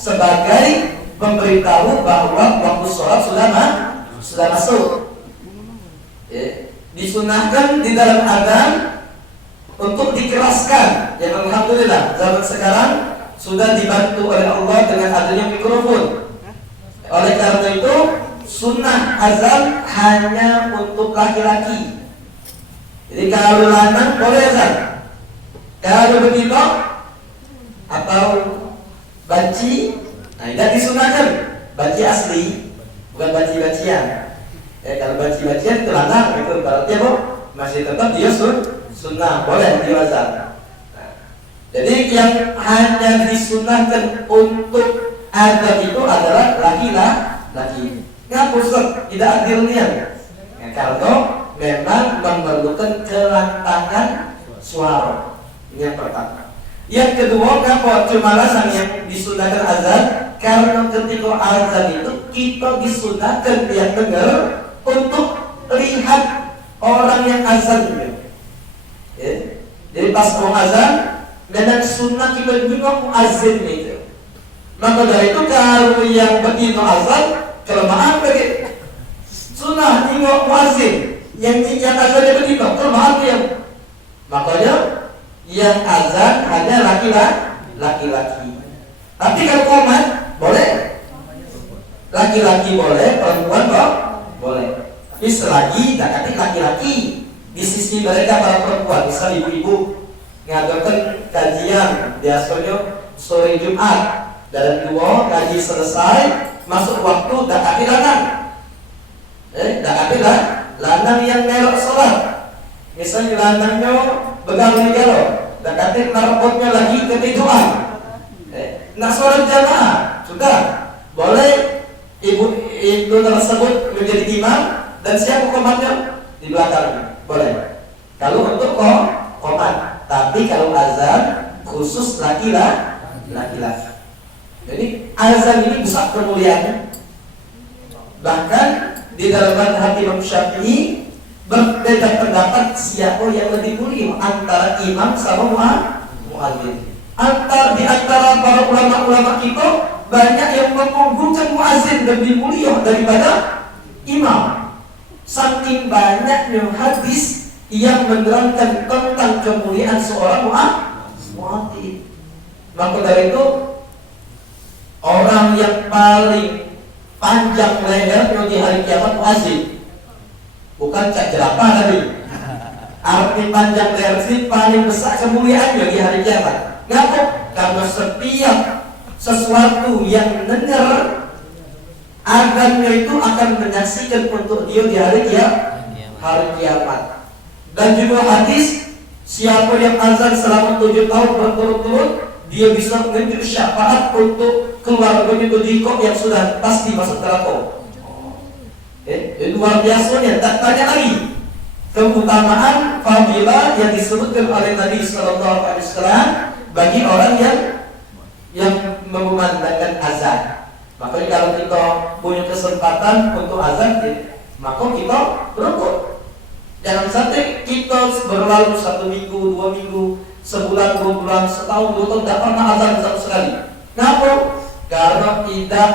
sebagai memberitahu bahwa waktu sholat sudah masuk. Ya. Disunahkan di dalam adzan untuk dikeraskan. Ya, alhamdulillah zaman sekarang sudah dibantu oleh Allah dengan adanya mikrofon. Oleh karena itu sunnah azan hanya untuk laki-laki. Jadi kalau lanang boleh azan. Kalau begitu atau banci, nah tidak disunahkan. Banci asli, bukan banci-bancian. Kalau banci-bancian itu lanang, itu berarti apa? Masih tetap dia sunnah, boleh diwazan. Nah, jadi yang hanya disunahkan untuk azan itu adalah laki-laki. Ngapus tidak adilnya. Nah, kalau memang memerlukan kelantangan suara. Ini yang pertama. Yang kedua, kenapa cuma alasan yang disunahkan azan? Karena ketika azan itu kita disunahkan yang dengar untuk lihat orang yang azan. Ya. Jadi pas mau azan, memang sunnah kita juga azan itu. Maka dari itu kalau yang begitu azan, kelemahan bagi sunnah juga azan. Yang azannya begitu, kelemahan dia. Makanya yang azan hanya laki-laki. Tapi kalau qomat boleh. Laki-laki boleh, perempuan boleh. Tapi selagi tidak laki-laki di sisi mereka para perempuan, misal ibu-ibu ngadakan kajian biasanya sore Jumat dan dua kaji selesai masuk waktu dakati lanang. Dakati lanang yang melok sholat. Misalnya lanangnya begawi galo, dakati narapotnya lagi ketiduran. Nak sholat jamaah sudah boleh ibu tersebut menjadi imam dan siapa komatnya di belakangnya boleh. Kalau untuk komat, tapi kalau azan khusus laki-laki. Jadi azan ini besar kemuliaannya. Bahkan di dalam madhab Imam Syafi'i berbeda pendapat siapa yang lebih mulia antara imam sama muadzin. Di antara para ulama-ulama kita banyak yang mengunggulkan muadzin lebih mulia daripada imam. Saking banyaknya hadis yang menerangkan tentang kemuliaan seorang muadzin. Maka dari itu orang yang paling panjang lehernya di hari kiamat muadzin. Bukan cak jerapah tadi. Arti panjang leher ini paling besar kemuliaannya di hari kiamat. Kenapa? Karena setiap sesuatu yang dengar azannya itu akan menyaksikan untuk dia di hari kiamat. Dan juga hadis, siapa yang azan selama 7 tahun berturut-turut, dia bisa menjadi syafaat untuk keluarganya Dodiko yang sudah pasti masuk neraka. Luar biasanya, tak tanya lagi keutamaan fadilah yang disebutkan oleh Nabi Sallallahu Alaihi Wasallam bagi orang yang mengumandangkan azan. Makanya kalau kita punya kesempatan untuk azan, maka kita berukut. Jangan sampai kita berlalu 1 minggu, 2 minggu, sebulan, 2 bulan, setahun, 2 tahun tidak pernah azan sama sekali. Kenapa? Karena tidak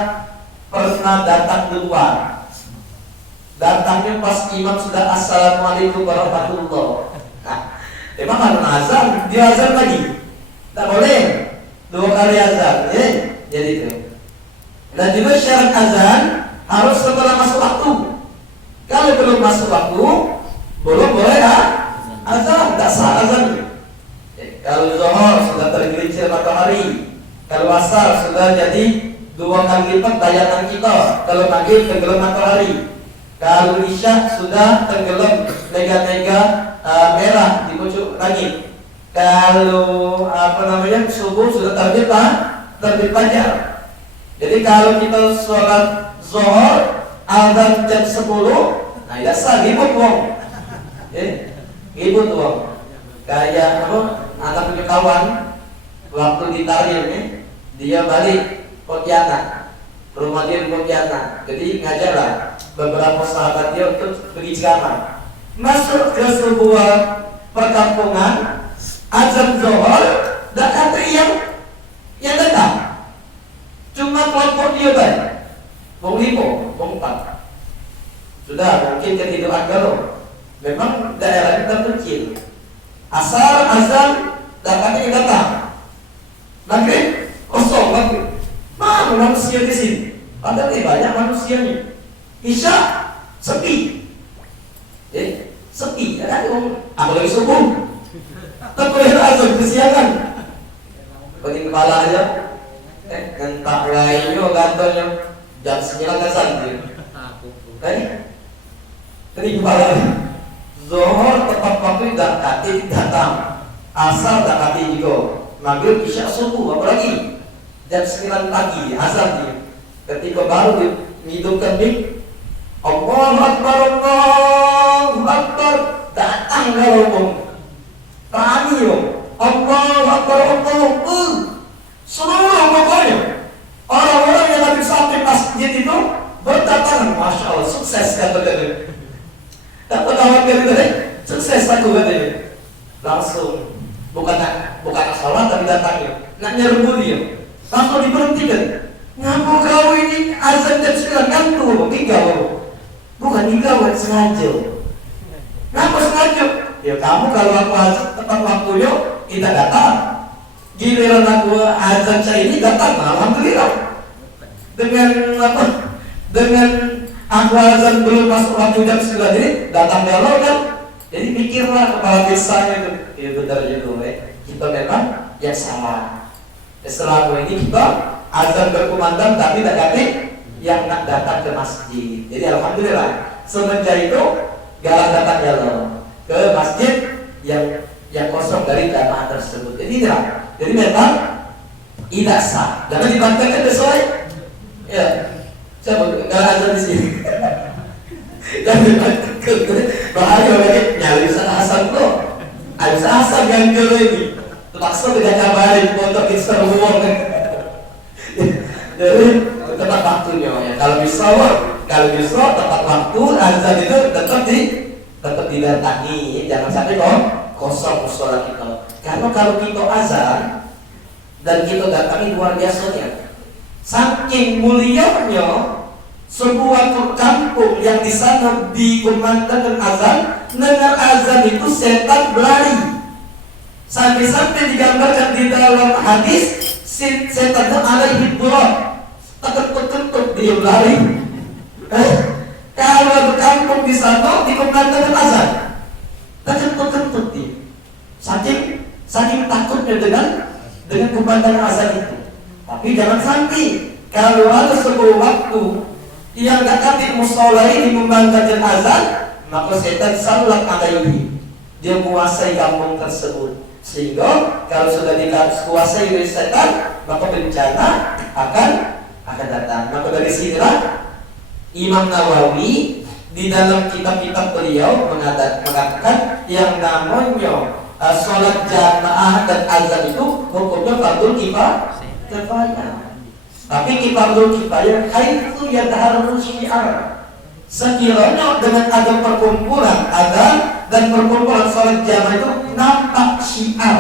pernah datang duluan. Datangnya pas imam sudah assalamualaikum warahmatullah. Nah, emang karena azan, dia azan lagi. Tak boleh 2 kali azan, ya? Jadi itu. Dan juga syarat azan harus setelah masuk waktu. Kalau belum masuk waktu, belum boleh azan, tak sah azan. Kalau zuhur sudah tergelincir matahari, kalau asar sudah jadi 2 kali lipat bayangan kita. Kalau maghrib tenggelam matahari. Kalau isya sudah tenggelam nega-nega merah di pucuk langit. Kalau subuh sudah terbit fajar. Jadi kalau kita sholat zuhur azan jam 10, nah tidak sah, ribut wong. Ribut wong. Kayak anak punya kawan waktu ditarik dia balik Pontianak, rumah dia di Pontianak. Jadi ngajarlah beberapa sahabat dia untuk pergi ceramah. Masuk ke sebuah perkampungan, azan zuhur, dan antri yang datang. dia tadi. Wong limo, wong 4. Sudah mungkin ketiduran galau. Memang daerah kita kecil. Asar azan datangnya datang. Maghrib kosong lagi. Mana manusia di sini? Padahal banyak manusianya. Isya sepi. Sepi. Ya kan? Apalagi subuh. Terkuliah azan kesiangan. Bagi kepala aja. Gentak lainnya gantanya. Jam 9 azan. Kan? Tadi kepala. Zuhur tepat waktu datang. Asar dakati juga. Maghrib isya subuh. Apalagi jam 9 pagi azan dia. Ketika baru dihidupkan di Allahu Akbar, Allahu Akbar, datang kalau tani yo Allahu Akbar, Allahu seluruh pokoknya orang-orang yang habis sampai masjid itu berdatangan. Masya Allah, sukses kata dia. Tak pernah kata dia, sukses aku kata dia. Langsung bukan sholat tapi datangnya nak nyerbu dia. Langsung diberhentikan. Ngaku kau ini azan jam 9 ngantuk, bukan digawat sengaja. Ngapa sengaja? Ya kamu kalau aku azan tepat waktunya kita datang. Giliran aku azan saya ini datang, alhamdulillah. Dengan apa? Dengan aku azan belum masuk waktu jam 9 ini datang galau kan? Jadi pikirlah kepala desanya itu. Ya benar juga, kita memang yang salah. Selama ini kita azan berkumandang tapi tak ganti yang nak datang ke masjid. Jadi alhamdulillah semenjak itu galak datang galau ke masjid yang kosong dari jamaah tersebut. Jadi memang tidak sah. Jangan dibantahkan sesuai. Ya, saya galak azan di sini. Jangan dibantahkan. Bahaya lagi nyali asal lo. Asal ganjil ini. Terpaksa tidak kabarin untuk kita ngomong. Jadi tepat waktunya ya. Kalau bisa tepat waktu azan itu tetap didatangi. Jangan sampai kosong musola kita. Karena kalau kita azan dan kita datangi luar biasanya. Saking mulianya sebuah kampung yang di sana dikumandangkan azan, dengar azan itu setan berlari. Sampai-sampai digambarkan di dalam hadis setan itu alaihi durab, tekuk-tekuk dia berlari. Kalau berkampung di sana dikumandangkan azan, tekuk-tekuk dia. Saking takutnya dengan kumandangkan azan itu. Tapi jangan sampai kalau ada sebuah waktu yang dekat musola ini memandangkan azan, maka setan salat alaihi. Dia menguasai kampung tersebut. Sehingga kalau sudah dikuasai oleh setan, maka bencana akan datang. Maka dari sinilah Imam Nawawi di dalam kitab-kitab beliau mengatakan yang namanya sholat jamaah dan azan itu hukumnya fardhu kifayah. Tapi fardhu kifayah itu yang harus syiar. Sekiranya dengan ada perkumpulan azan dan perkumpulan sholat jamaah itu nampak syiar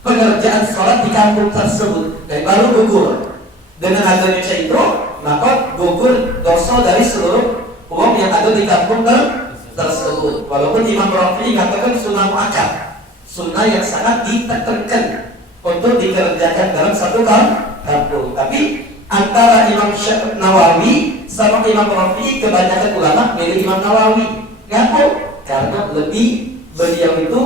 pengerjaan sholat di kampung tersebut dan baru gugur dengan adanya itu, maka gugur dosa dari seluruh uang yang ada di kampung tersebut. Walaupun Imam Rafi'i katakan sunnah muakkad, sunnah yang sangat ditekankan untuk dikerjakan dalam satu kampung. Tapi antara Imam Nawawi sama Imam Rafi'i kebanyakan ulama milih Imam Nawawi. Ngapa? Karena lebih beliau itu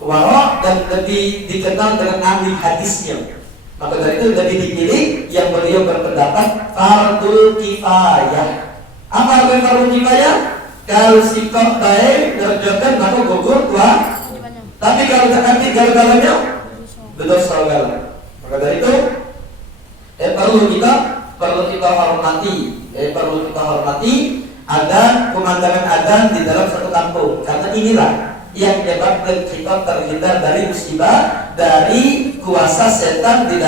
wara dan lebih dikenal dengan ahli hadisnya. Maka dari itu lebih dipilih yang beliau berpendapat fardhu kifayah. Apa arti fardhu kifayah? Kalau sikap baik kerjakan maka gugur tua. Tapi kalau terkati gagal-gagalnya berdosa gagal. Maka dari itu perlu kita hormati ada pemandangan adan di dalam satu kampung. Karena inilah yang menyebabkan kita terhindar dari musibah, dari kuasa setan di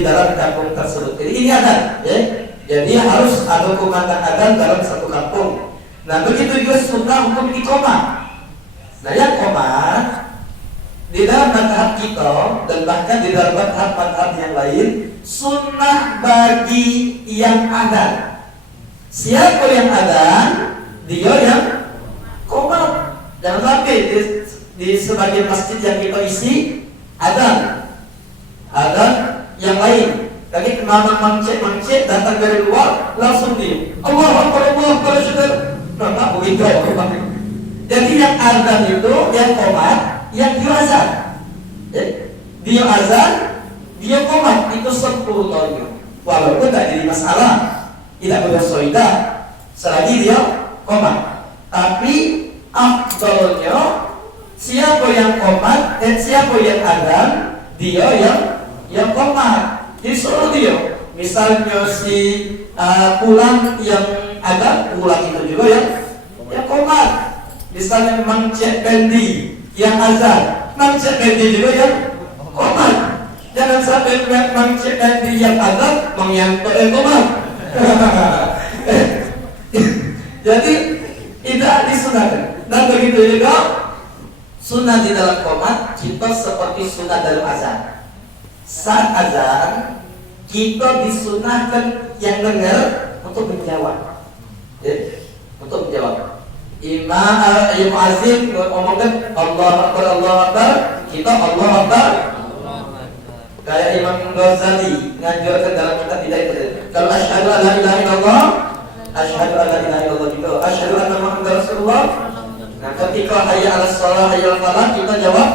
dalam kampung tersebut. Jadi ini adan, ya. Jadi harus ada pemandangan adan dalam satu kampung. Nah begitu juga sunnah hukum iqamah. Nah yang iqamah di dalam madhab kita dan bahkan di dalam madhab yang lain, sunnah bagi yang adzan. Siapa yang adzan, dia yang qomat. Jangan sampai di sebagian masjid yang kita isi adzan yang lain. Lagi kemana mancet datang dari luar langsung dia Allah Akbar nah, begitu. Jadi yang adzan itu yang qomat, yang dia azan. Dia azan, dia qomat, itu sempurna. Walaupun tak jadi masalah, tidak berdosa selagi dia qomat. Tapi afdalnya siapa yang qomat dan siapa yang adzan, dia yang qomat. Disuruh dia, misalnya si pulang yang adzan, pulang itu juga yang qomat. Misalnya Cek Pendi yang azan, Cek Pendi juga yang qomat. Jangan sampai Cek Pendi yang azan menyantuk yang qomat. Jadi tidak disunahkan. Dan begitu juga sunnah di dalam qomat, kita seperti sunnah dalam azan. Saat azan kita disunahkan yang dengar untuk menjawab, untuk menjawab. Imam azim ngomongkan Allah Akbar, kita Allah Akbar. Kayak Imam Ghazali ngajarkan dalam kitab Bidayah itu. Kalau asyhadu an la ilaha illallah, asyhadu an la ilaha illallah juga. Asyhadu anna Muhammadar Rasulullah. Nah, ketika hayya 'alas shalah, hayya 'alal falah, kita jawab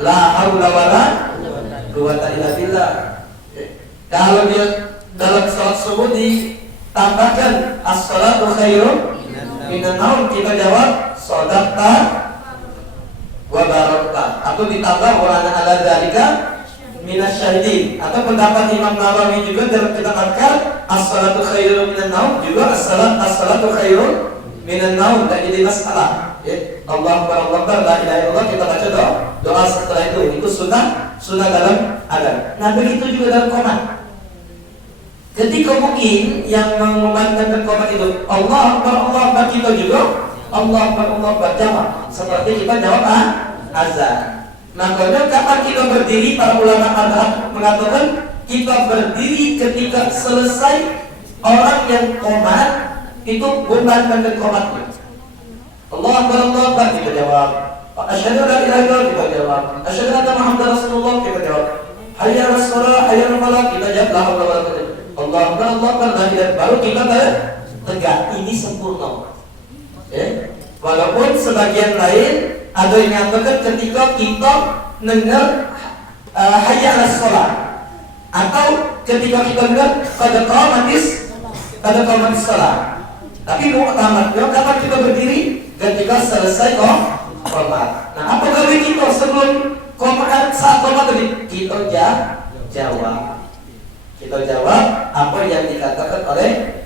la haula wala quwwata illa billah. Kalau dia dalam salat subuh ditambahkan as-salatu khairun minan naum, kita jawab shadaqta wa barakta, atau ditambah wa ana ala dzalika minasyahidin. Atau pendapat Imam Nawawi juga dalam kitab Adkar, as-salatu khairun minan naum, juga as-salatu khairun minan naum, tak jadi masalah. Allah Akbar, la ilaha illallah, kita baca doa setelah itu sunnah dalam adzan. Nah, begitu juga dalam qomat. Ketika mungkin yang mengumandangkan qomat itu Allah Akbar, kita juga Allah Akbar jamaah, seperti kita jawab azan. Makanya kapan kita berdiri, para ulama madhab mengatakan kita berdiri ketika selesai orang yang qomat itu mengumandangkan qomatnya. Allah Akbar, kita jawab. Asyhadu an la ilaha illallah, kita jawab. Asyhadu anna Muhammadar Rasulullah, kita jawab. Hayya 'alas shalah, hayya 'alal falah, kita jawab la haula wala quwwata. Allah Akbar, baru kita tegak. Ini sempurna. Walaupun sebagian lain ada yang mengatakan ketika kita dengar hayya 'alas shalah, atau ketika kita dengar qad qamatis shalah. Tapi mu'tamadnya kapan kita berdiri? Ketika selesai qomat. Nah, apa kalau kita sebelum qomat, saat qomat tadi kita jawab. Kita jawab apa yang dikatakan oleh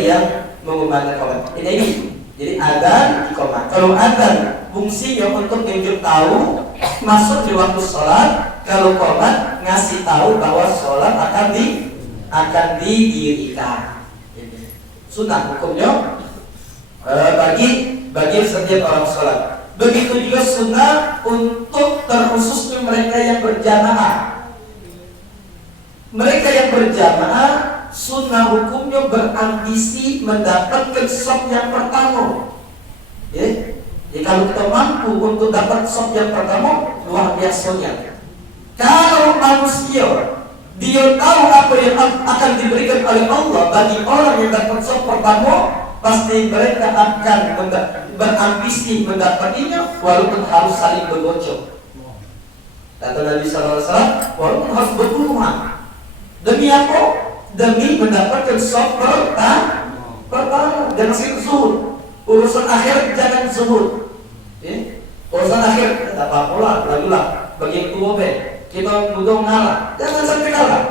yang mengumandangkan qomat. Ini. Jadi adzan di qomat. Kalau adzan fungsinya untuk tunjuk tahu masuk di waktu sholat, kalau qomat ngasih tahu bahwa sholat akan didirikan. Sunnah hukumnya bagi setiap orang sholat. Begitu juga sunnah untuk terkhususnya mereka yang berjamaah. Mereka yang berjamaah, sunnah hukumnya berambisi mendapatkan shaf yang pertama. Jadi kalau kita mampu untuk dapat shaf yang pertama, luar biasanya. Kalau manusia dia tahu apa yang akan diberikan oleh Allah bagi orang yang dapat shaf pertama, pasti mereka akan berambisi mendapatinya, walaupun harus saling bergocok. Kata Nabi SAW, walaupun harus berbunuhan. Demi apa? Demi mendapatkan shaf pertama. Jangan sikit zuhud. Urusan akhir jangan zuhud. Urusan akhir tak apa-apa lah, bagi tua kita butuh ngalah, jangan sampai kalah.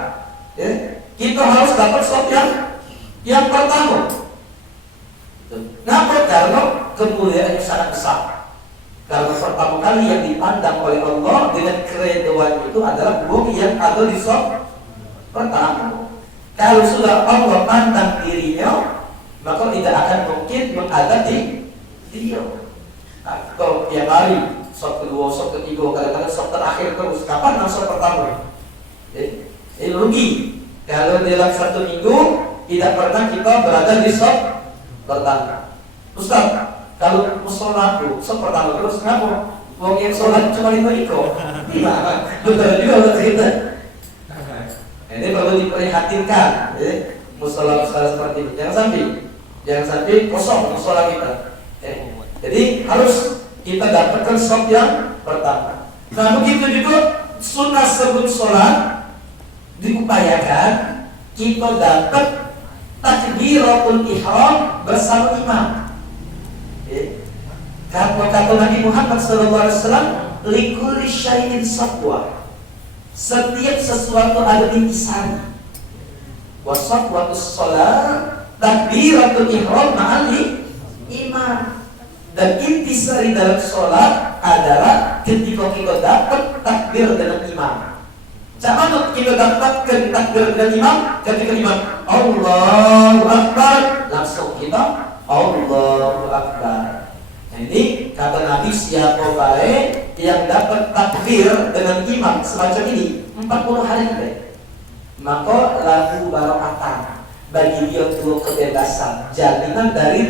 Kita harus dapat shaf yang pertama. Kenapa? Karena kemuliaannya sangat besar. Karena pertama kali yang dipandang oleh Allah dengan keredoan itu adalah bumi yang ada di shaf pertama. Kalau sudah Allah pandang dirinya, maka tidak akan mungkin mengadab di dia. Kalau tiap hari Sop kedua, sop ketiga, kadang-kadang sop terakhir terus. Kapan sop pertama? Ini rugi. Kalau dalam satu minggu tidak pernah kita berada di sop pertama. Ustaz, kalau musola aku sop pertama terus kenapa? Wong yang sholat cuma 5 iko. Gimana? Betul juga kita. Ini perlu diperhatikan. Musola-musola seperti ini. Jangan sampai kosong musola kita. Jadi harus kita dapatkan sop yang pertama. Nah begitu juga sunnah sebelum sholat diupayakan kita dapat takbiratul ihram bersama imam. Kata Nabi Muhammad SAW, likulli syai'in safwa. Setiap sesuatu ada intisari. Wa safwatus shalah takbiratul ihram ma'al imam. Dan intisari dalam sholat adalah ketika kita dapat takbir dengan imam. Jangan kita dapatkan takbir dengan imam, ketika imam Allahu Akbar, langsung kita Allahu Akbar. Ini kata Nabi, siapa baik yang dapat takbir dengan imam semacam ini 40 hari baik, maka lahu barokatan, bagi dia dua kebebasan, jaminan dari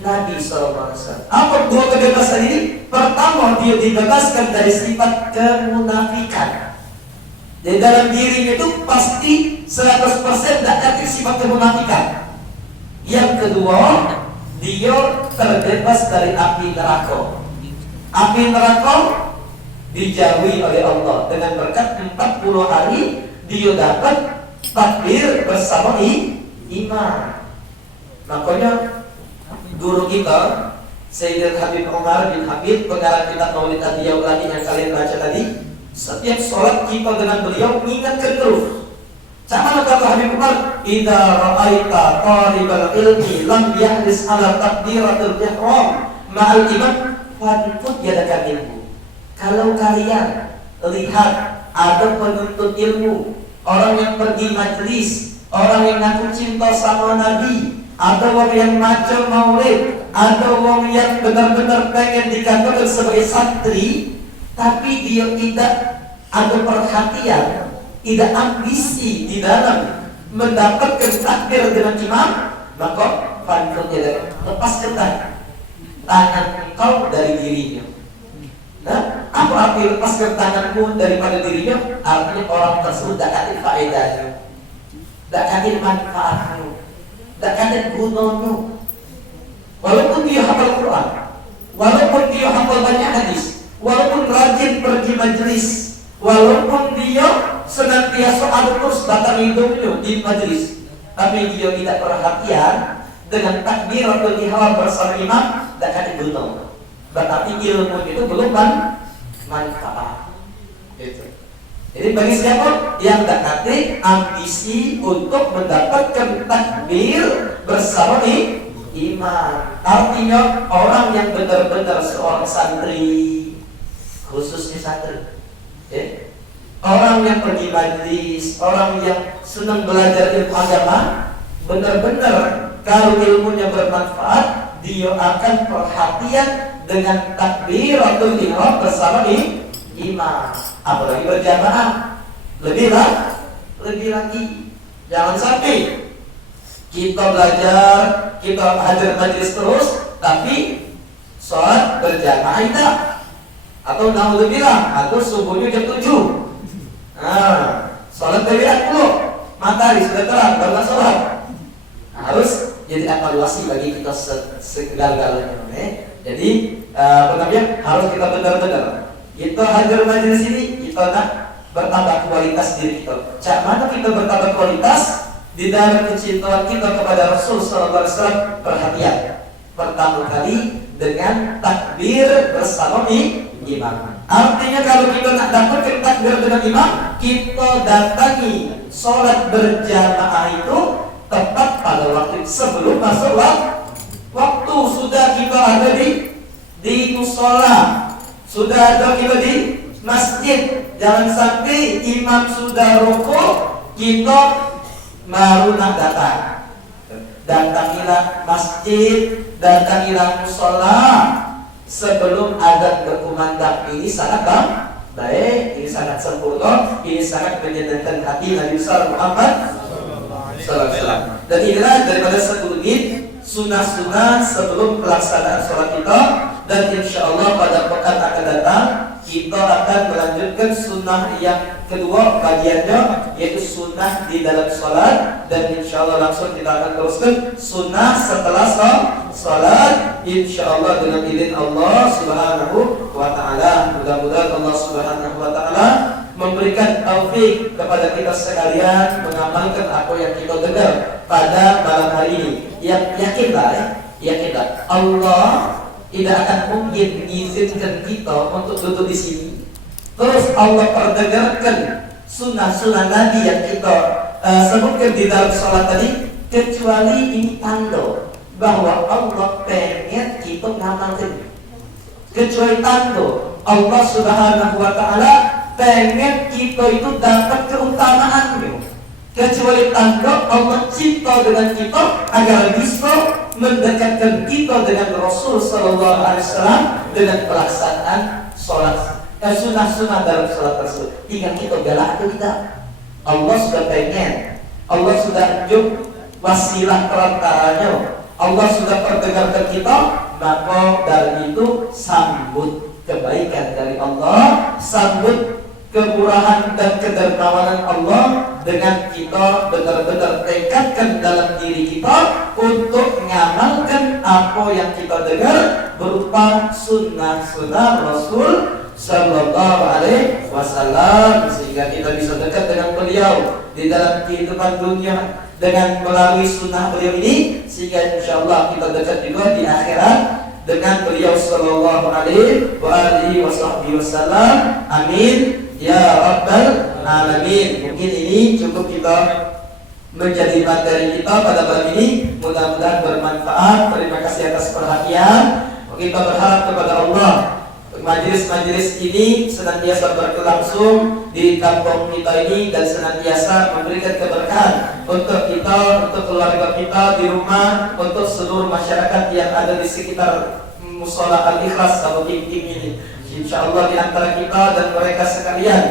Nabi SAW. Apa dua kebebasan ini? Pertama, dia dibebaskan dari sifat kemunafikan. Di dalam dirinya itu pasti 100% tidak ada sifat kemunafikan. Yang kedua, dia terbebas dari api neraka. Api neraka dijauhi oleh Allah dengan berkat 40 hari dia dapat takbir bersama imam. Makanya guru kita Sayyidina Habib Umar bin Habib, pengarang kitab Maulid Adiyah yang kalian baca tadi, setiap sholat kita dengan beliau mengingatkan terus. Sama kata Habib Umar, idza ra'aita talibal ilmi lam yahdis ala takbiratul ihram ma'al imam fadfut yadaka minhu. Kalau kalian lihat ada penuntut ilmu, orang yang pergi majlis, orang yang ngaku cinta sama Nabi, ada orang yang macam maulid, ada orang yang benar-benar pengen dikatakan sebagai santri, tapi dia tidak ada perhatian, tidak ambisi di dalam mendapatkan takbir dengan imam, maka panjangnya lepaskan tangan engkau dari dirinya. Nah, apa arti lepaskan tanganmu daripada dirinya? Artinya orang tersebut tidak ada faedahnya, tidak ada manfaatnya, tidak ada gunanya. Walaupun dia hafal Quran, walaupun dia hafal banyak hadis, walaupun rajin pergi majelis, walaupun dia senantiasa ada terus batang hidungnya di majelis, tapi dia tidak perhatian dengan takbiratul ihram bersama imam, tidak ada gunanya. Berarti ilmu itu belum manfaat. Jadi bagi siapa yang tidak ada ambisi untuk mendapatkan takbir bersama imam, artinya orang yang benar-benar seorang santri, khususnya santri, orang yang pergi majlis, orang yang senang belajar ilmu agama, benar-benar kalau ilmunya bermanfaat, dia akan perhatian dengan takbiratul ihram bersama imam, apalagi berjamaah, lebih lagi. Jangan sampai kita belajar, kita hadir majlis terus, tapi sholat berjamaah tidak, atau naudzubillah, atau subuhnya jam 7. Sholat berjamaah dulu, matahari sudah terang, baru sholat. Harus jadi evaluasi bagi kita segala-galanya. Jadi harus kita benar-benar kita hadir majelis ini, kita nak bertambah kualitas diri kita. Cak mana kita bertambah kualitas di dalam kecintaan kita kepada Rasul Sallallahu Alaihi Wasallam? Perhatian, pertama kali dengan takbir bersama imam. Artinya kalau kita nak dapatkan takbir dengan imam, kita datangi sholat berjamaah itu tepat pada waktu sebelum masuk waktu. Sudah kita ada di musola, sudah ada kita di masjid. Jangan sampai imam sudah rukuk, kita baru nak datang. Datangilah masjid, datangilah musola sebelum adzan berkumandang. Ini sangat baik, ini sangat sempurna, ini sangat menyenangkan hati Nabi besar Muhammad sallallahu alaihi wasallam. Dan inilah daripada 10 menit sunnah-sunnah sebelum pelaksanaan sholat kita. Dan insya Allah pada pekan akan datang kita akan melanjutkan sunnah yang kedua bagiannya, yaitu sunnah di dalam sholat. Dan insya Allah langsung kita akan teruskan sunnah setelah sholat, insya Allah dengan izin Allah subhanahu wa ta'ala. Mudah-mudahan Allah subhanahu wa ta'ala memberikan taufik kepada kita sekalian mengamalkan apa yang kita dengar pada malam hari ini. Yakinlah Allah tidak akan mungkin mengizinkan kita untuk duduk di sini terus Allah perdengarkan sunnah-sunnah Nabi yang kita sebutkan di dalam sholat tadi, kecuali ini tanda bahwa Allah pengen kita ngamalkan. Kecuali tanda Allah subhanahu wa ta'ala pengen kita itu dapat keutamaannya. Kecuali tanda Allah cinta dengan kita agar bisa mendekatkan kita dengan Rasul sallallahu alaihi wasallam dengan pelaksanaan sholat, sunnah-sunnah dalam sholat tersebut. Tinggal kita galak atau tidak. Allah sudah pengen, Allah sudah unjuk wasilah perantaranya, Allah sudah perdengarkan kita, maka dari itu sambut kebaikan dari Allah, sambut kemurahan dan kedermawanan Allah dengan kita benar-benar tekadkan dalam diri kita untuk mengamalkan apa yang kita dengar berupa sunnah-sunnah Rasul sallallahu alaihi wasallam, sehingga kita bisa dekat dengan beliau di dalam kehidupan dunia dengan melalui sunnah beliau ini, sehingga insyaallah kita dekat juga di akhirat dengan beliau sallallahu alaihi wasallam. Amin ya rabbal alamin. Mungkin ini cukup kita menjadi materi kita pada malam ini. Mudah-mudahan bermanfaat. Terima kasih atas perhatian. Kita berharap kepada Allah majelis-majelis ini senantiasa berlangsung di kampung kita ini dan senantiasa memberikan keberkahan untuk kita, untuk keluarga kita di rumah, untuk seluruh masyarakat yang ada di sekitar Mushola Al-Ikhlas atau tim-tim ini. InsyaAllah di antara kita dan mereka sekalian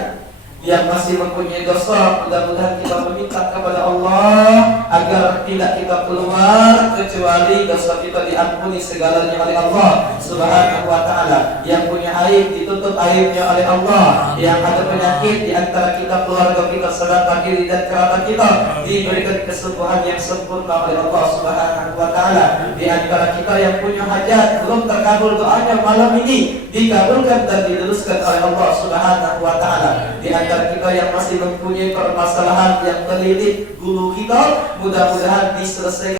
yang masih mempunyai dosa, mudah-mudahan kita meminta kepada Allah agar tidak kita keluar kecuali dosa kita diampuni segalanya oleh Allah subhanahu wa ta'ala. Yang punya aib ditutup aibnya oleh Allah. Yang ada penyakit di antara kita, keluarga kita, saudara diri dan kerabat kita, diberikan kesembuhan yang sempurna oleh Allah subhanahu wa ta'ala. Di antara kita yang punya hajat belum terkabul doanya malam ini, dikabulkan dan diluruskan oleh Allah subhanahu wa ta'ala. Di antara kita yang masih mempunyai permasalahan yang terlilit gulu kita, mudah-mudahan diselesaikan